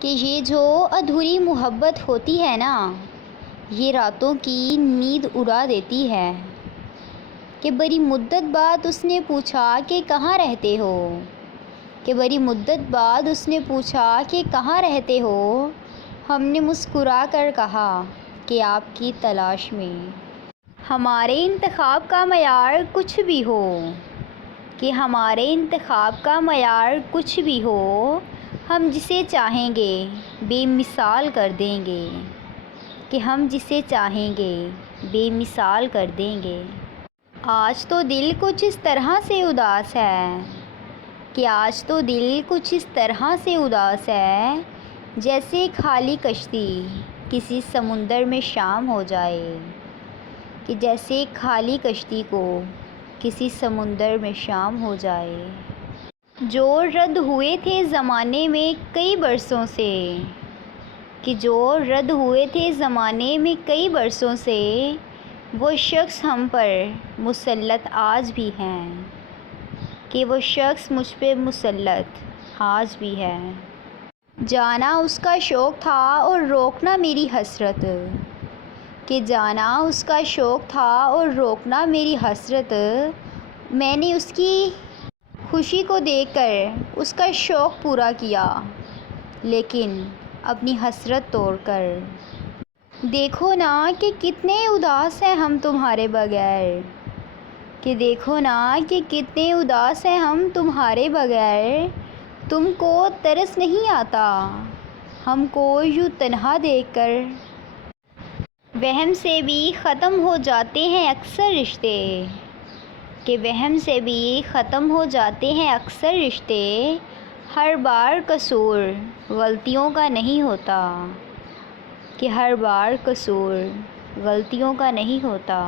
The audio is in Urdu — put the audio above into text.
کہ یہ جو ادھوری محبت ہوتی ہے نا، یہ راتوں کی نیند اڑا دیتی ہے۔ کہ بڑی مدت بعد اس نے پوچھا کہ کہاں رہتے ہو، کہ بڑی مدت بعد اس نے پوچھا کہ کہاں رہتے ہو۔ ہم نے مسکرا کر کہا کہ آپ کی تلاش میں۔ ہمارے انتخاب کا معیار کچھ بھی ہو، کہ ہمارے انتخاب کا معیار کچھ بھی ہو، ہم جسے چاہیں گے بے مثال کر دیں گے، کہ ہم جسے چاہیں گے بے مثال کر دیں گے۔ آج تو دل کچھ اس طرح سے اداس ہے، کہ آج تو دل کچھ اس طرح سے اداس ہے، جیسے خالی کشتی کسی سمندر میں شام ہو جائے، کہ جیسے خالی کشتی کو کسی سمندر میں شام ہو جائے۔ جو رد ہوئے تھے زمانے میں کئی برسوں سے، کہ جو رد ہوئے تھے زمانے میں کئی برسوں سے، وہ شخص ہم پر مسلط آج بھی ہیں، کہ وہ شخص مجھ پہ مسلط آج بھی ہے۔ جانا اس کا شوق تھا اور روکنا میری حسرت، کہ جانا اس کا شوق تھا اور روکنا میری حسرت۔ میں نے اس کی خوشی کو دیکھ کر اس کا شوق پورا کیا، لیکن اپنی حسرت توڑ کر۔ دیکھو نا کہ کتنے اداس ہیں ہم تمہارے بغیر، کہ دیکھو نا کہ کتنے اداس ہیں ہم تمہارے بغیر۔ تم کو ترس نہیں آتا ہم کو یوں تنہا دیکھ کر؟ وہم سے بھی ختم ہو جاتے ہیں اکثر رشتے، کہ وہم سے بھی ختم ہو جاتے ہیں اکثر رشتے۔ ہر بار قصور غلطیوں کا نہیں ہوتا، کہ ہر بار قصور غلطیوں کا نہیں ہوتا۔